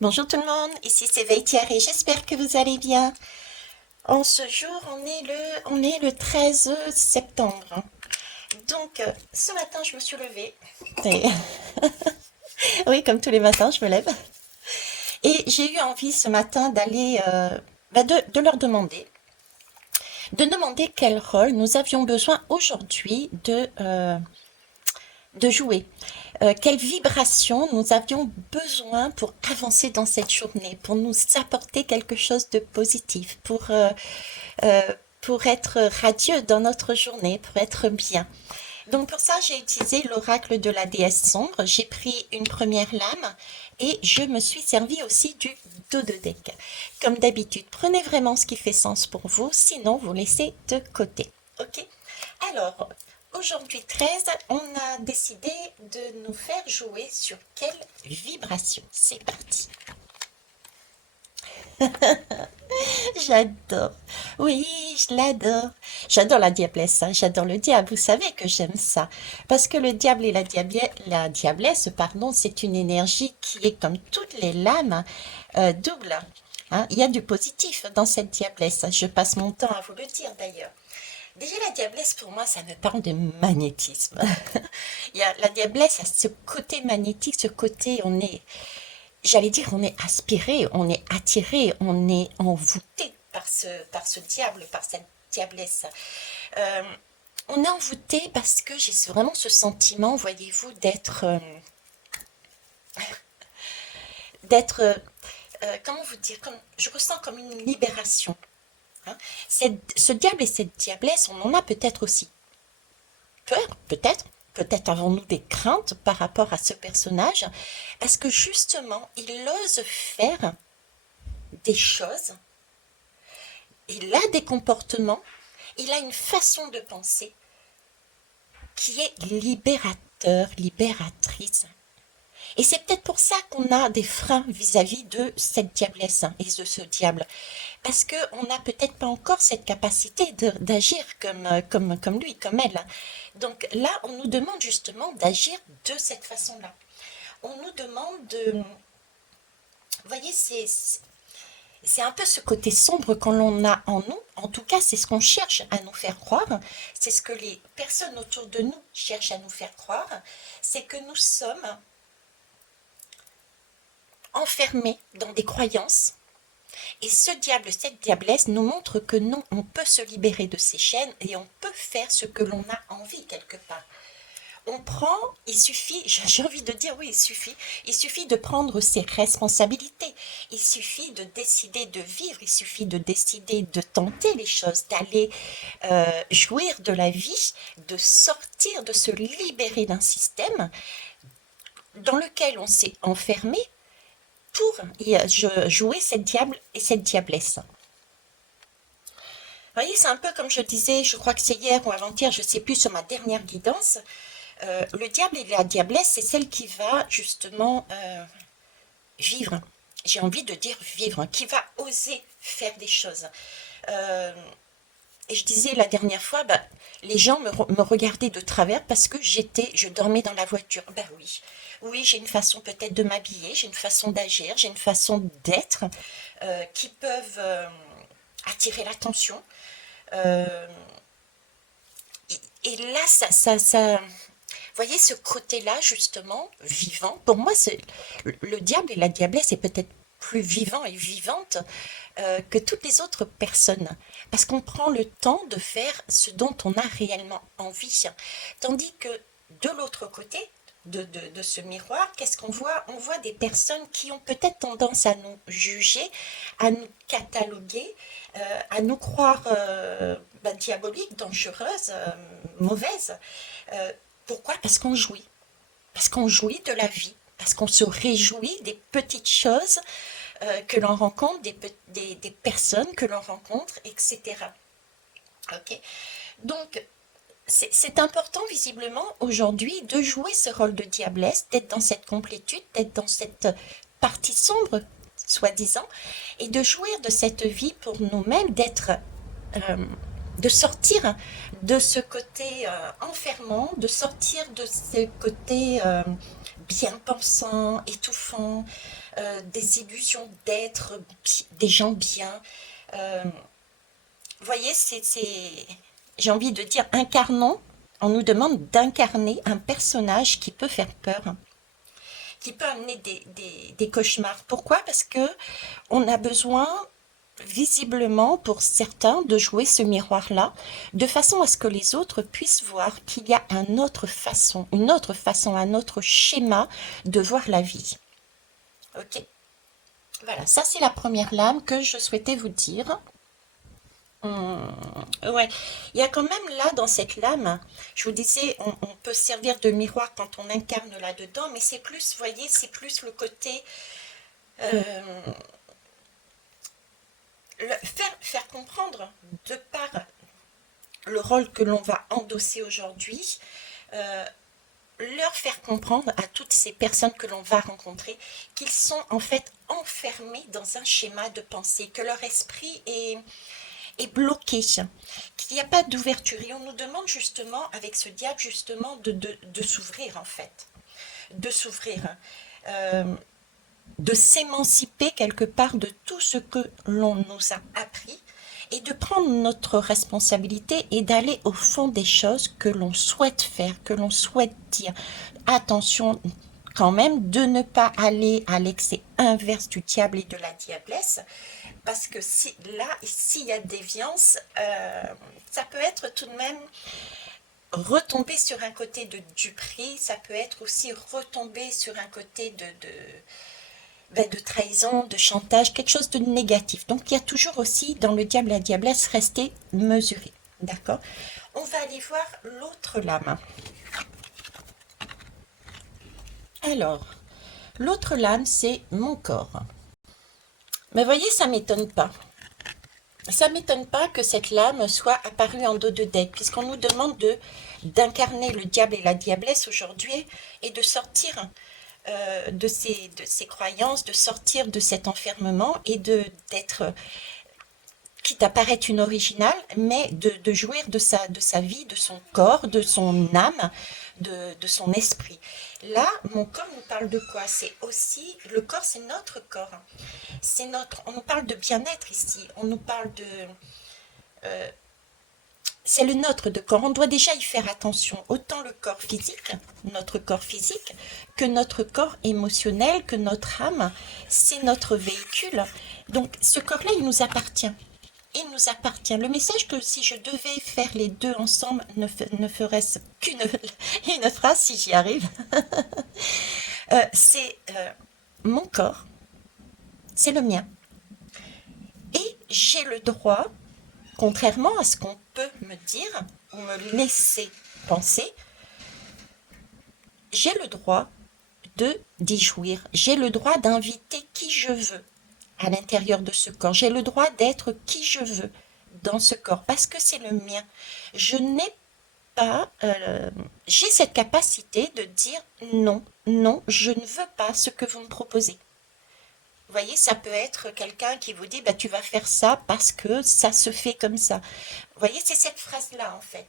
Bonjour tout le monde, ici c'est Veitière et j'espère que vous allez bien. En ce jour, on est le 13 septembre. Donc, ce matin, je me suis levée. Et- oui, comme tous les matins, je me lève. Et j'ai eu envie ce matin d'aller, de leur demander quel rôle nous avions besoin aujourd'hui de jouer. Quelle vibration nous avions besoin pour avancer dans cette journée, pour nous apporter quelque chose de positif, euh, pour être radieux dans notre journée, pour être bien. Donc pour ça, j'ai utilisé l'oracle de la déesse sombre, j'ai pris une première lame et je me suis servi aussi du dos de deck. Comme d'habitude, prenez vraiment ce qui fait sens pour vous, sinon vous laissez de côté. Ok. Alors, aujourd'hui 13, on a décidé de nous faire jouer sur quelle vibration. C'est parti. J'adore. Oui, je l'adore. J'adore la diablesse, hein. J'adore le diable. Vous savez que j'aime ça. Parce que le diable et la diablesse, pardon, c'est une énergie qui est comme toutes les lames, double. Hein. Il y a du positif dans cette diablesse. Je passe mon temps à vous le dire d'ailleurs. Déjà, la diablesse, pour moi, ça me parle de magnétisme. Il y a, la diablesse a ce côté magnétique, ce côté, j'allais dire, on est aspiré, on est attiré, on est envoûté par ce diable, par cette diablesse. Euh, on est envoûté parce que j'ai vraiment ce sentiment, voyez-vous, comment vous dire, je ressens comme une libération. Hein. Ce diable et cette diablesse, on en a peut-être aussi peur, peut-être avons-nous des craintes par rapport à ce personnage, parce que justement, il ose faire des choses. Il a des comportements, il a une façon de penser qui est libérateur, libératrice. Et c'est peut-être pour ça qu'on a des freins vis-à-vis de cette diablesse et de ce diable. Parce qu'on n'a peut-être pas encore cette capacité d'agir comme lui, comme elle. Donc là, on nous demande justement d'agir de cette façon-là. On nous demande de... Vous voyez, c'est un peu ce côté sombre qu'on l'on a en nous. En tout cas, c'est ce qu'on cherche à nous faire croire. C'est ce que les personnes autour de nous cherchent à nous faire croire. C'est que nous sommes enfermés dans des croyances. Et ce diable, cette diablesse nous montre que non, on peut se libérer de ces chaînes et on peut faire ce que l'on a envie quelque part. On prend, il suffit, j'ai envie de dire oui, il suffit de prendre ses responsabilités, il suffit de décider de vivre, il suffit de décider de tenter les choses, d'aller jouir de la vie, de sortir, de se libérer d'un système dans lequel on s'est enfermé pour jouer cette diable et cette diablesse. Vous voyez, c'est un peu comme je disais, je crois que c'est hier ou avant-hier, je ne sais plus, sur ma dernière guidance. Le diable et la diablesse, c'est celle qui va justement vivre. J'ai envie de dire vivre, qui va oser faire des choses. Euh, et je disais la dernière fois, bah, les gens me regardaient de travers parce que je dormais dans la voiture. Ben oui, oui, j'ai une façon peut-être de m'habiller, j'ai une façon d'agir, j'ai une façon d'être qui peuvent attirer l'attention. Euh, et là, vous voyez ce côté-là, justement, vivant. Pour moi, le diable et la diablesse est peut-être plus vivant et vivante que toutes les autres personnes. Parce qu'on prend le temps de faire ce dont on a réellement envie. Tandis que de l'autre côté de ce miroir, qu'est-ce qu'on voit? On voit des personnes qui ont peut-être tendance à nous juger, à nous cataloguer, à nous croire diaboliques, dangereuses, mauvaises. Euh, Pourquoi? Parce qu'on jouit. Parce qu'on jouit de la vie. Parce qu'on se réjouit des petites choses que l'on rencontre, des personnes que l'on rencontre, etc. Ok. Donc, c'est important visiblement aujourd'hui de jouer ce rôle de diablesse, d'être dans cette complétude, d'être dans cette partie sombre, soi-disant, et de jouir de cette vie pour nous-mêmes, euh, de sortir de ce côté enfermant, de sortir de ce côté bien pensant, étouffant, des illusions d'être des gens bien. Euh, Vous voyez, j'ai envie de dire, incarnons. On nous demande d'incarner un personnage qui peut faire peur, qui peut amener des cauchemars. Pourquoi? Parce que on a besoin, visiblement, pour certains, de jouer ce miroir-là, de façon à ce que les autres puissent voir qu'il y a une autre façon, un autre schéma de voir la vie. Ok? Voilà, ça c'est la première lame que je souhaitais vous dire. Ouais, il y a quand même là dans cette lame, je vous disais, on peut servir de miroir quand on incarne là-dedans, mais c'est plus, vous voyez, c'est plus le côté euh, faire comprendre de par le rôle que l'on va endosser aujourd'hui, euh, leur faire comprendre à toutes ces personnes que l'on va rencontrer qu'ils sont en fait enfermés dans un schéma de pensée, que leur esprit est bloqué, qu'il n'y a pas d'ouverture. Et on nous demande justement, avec ce diable, justement, de s'ouvrir en fait, de s'ouvrir, euh, de s'émanciper quelque part de tout ce que l'on nous a appris et de prendre notre responsabilité et d'aller au fond des choses que l'on souhaite faire, que l'on souhaite dire. Attention quand même de ne pas aller à l'excès inverse du diable et de la diablesse, parce que si, là, s'il y a déviance, ça peut être tout de même retomber sur un côté de duperie, ça peut être aussi retomber sur un côté de trahison, de chantage, quelque chose de négatif. Donc il y a toujours aussi dans le diable et la diablesse rester mesuré. D'accord? On va aller voir l'autre lame. Alors, l'autre lame, c'est mon corps. Mais voyez, ça m'étonne pas. Ça m'étonne pas que cette lame soit apparue en dos de deck, puisqu'on nous demande d'incarner le diable et la diablesse aujourd'hui et de sortir de ces croyances, de sortir de cet enfermement et d'être, quitte à paraître une originale, mais de jouir de sa vie, de son corps, de son âme, de son esprit. Là, mon corps nous parle de quoi? C'est aussi, le corps, c'est notre corps. On nous parle de bien-être ici, on nous parle euh, c'est le nôtre de corps. On doit déjà y faire attention. Autant le corps physique, notre corps physique, que notre corps émotionnel, que notre âme, c'est notre véhicule. Donc ce corps-là, il nous appartient. Il nous appartient. Le message que si je devais faire les deux ensemble ne ferait qu'une une phrase, si j'y arrive, c'est mon corps, c'est le mien. Et j'ai le droit, contrairement à ce qu'on peut me dire ou me laisser penser, j'ai le droit d'y jouir. J'ai le droit d'inviter qui je veux à l'intérieur de ce corps. J'ai le droit d'être qui je veux dans ce corps parce que c'est le mien. Je n'ai pas, j'ai cette capacité de dire non, non, je ne veux pas ce que vous me proposez. Vous voyez, ça peut être quelqu'un qui vous dit, bah, tu vas faire ça parce que ça se fait comme ça. Vous voyez, c'est cette phrase-là en fait.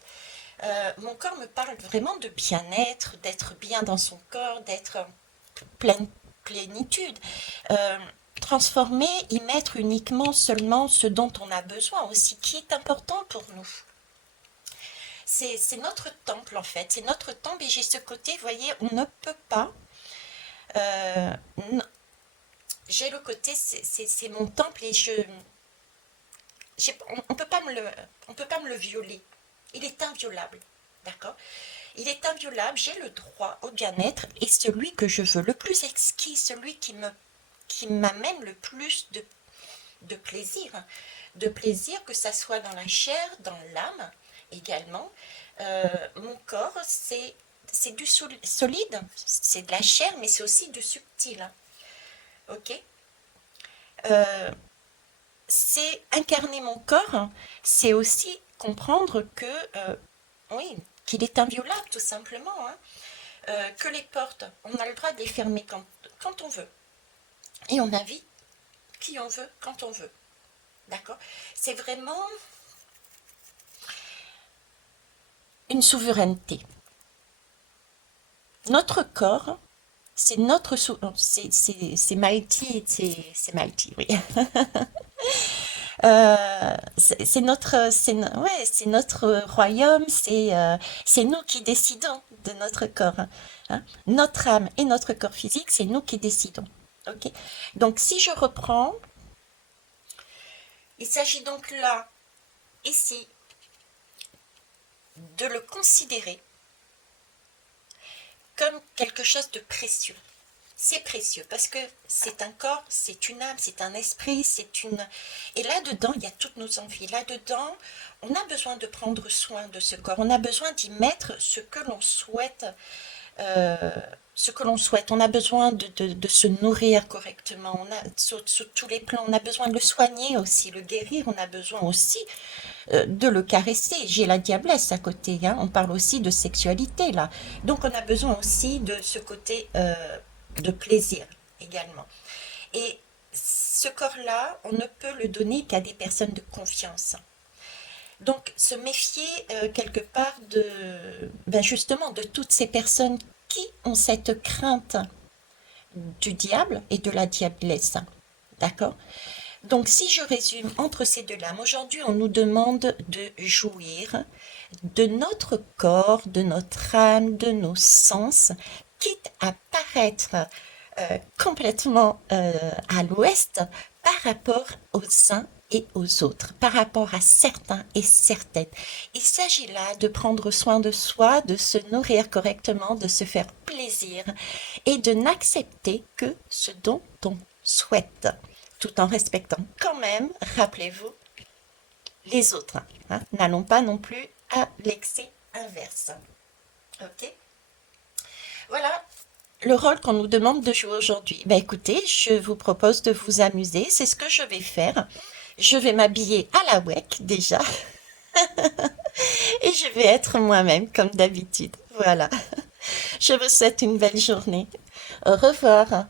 Mon corps me parle vraiment de bien-être, d'être bien dans son corps, d'être en pleine plénitude. Euh, Transformer, y mettre uniquement seulement ce dont on a besoin aussi, qui est important pour nous. C'est notre temple en fait, c'est notre temple et j'ai ce côté, vous voyez, on ne peut pas. euh, j'ai le côté, c'est mon temple et on peut pas on peut pas me le violer. Il est inviolable, d'accord? Il est inviolable, j'ai le droit au bien-être et celui que je veux, le plus exquis, celui qui m'amène le plus de plaisir, que ça soit dans la chair, dans l'âme également. Mon corps, c'est du solide, c'est de la chair, mais c'est aussi du subtil. Ok. Euh, c'est incarner mon corps, c'est aussi comprendre que, oui, qu'il est inviolable tout simplement, hein. Que les portes, on a le droit de les fermer quand on veut. Et on invite qui on veut, quand on veut. D'accord? C'est vraiment une souveraineté. Notre corps, c'est notre c'est Mighty, c'est Mighty, oui. C'est notre, ouais, c'est notre royaume, c'est nous qui décidons de notre corps, hein. Notre âme et notre corps physique, c'est nous qui décidons. Ok? Donc, si je reprends, il s'agit donc là, ici, de le considérer comme quelque chose de précieux. C'est précieux parce que c'est un corps, c'est une âme, c'est un esprit, c'est une... Et là-dedans, il y a toutes nos envies. Là-dedans, on a besoin de prendre soin de ce corps. On a besoin d'y mettre euh, ce que l'on souhaite. On a besoin de se nourrir correctement. On a, sur tous les plans, on a besoin de le soigner aussi, le guérir. On a besoin aussi de le caresser. J'ai la diablesse à côté, hein. On parle aussi de sexualité là. Donc on a besoin aussi de ce côté de plaisir également. Et ce corps-là, on ne peut le donner qu'à des personnes de confiance. Donc se méfier quelque part de, ben justement, de toutes ces personnes qui ont cette crainte du diable et de la diablesse. D'accord? Donc, si je résume entre ces deux lames, aujourd'hui, on nous demande de jouir de notre corps, de notre âme, de nos sens, quitte à paraître complètement à l'ouest par rapport aux uns et aux autres, par rapport à certains et certaines. Il s'agit là de prendre soin de soi, de se nourrir correctement, de se faire plaisir et de n'accepter que ce dont on souhaite, tout en respectant quand même, rappelez-vous, les autres, hein. N'allons pas non plus à l'excès inverse. Ok? Voilà le rôle qu'on nous demande de jouer aujourd'hui. Ben écoutez, je vous propose de vous amuser, c'est ce que je vais faire. Je vais m'habiller à la WEC déjà et je vais être moi-même comme d'habitude. Voilà. Je vous souhaite une belle journée. Au revoir.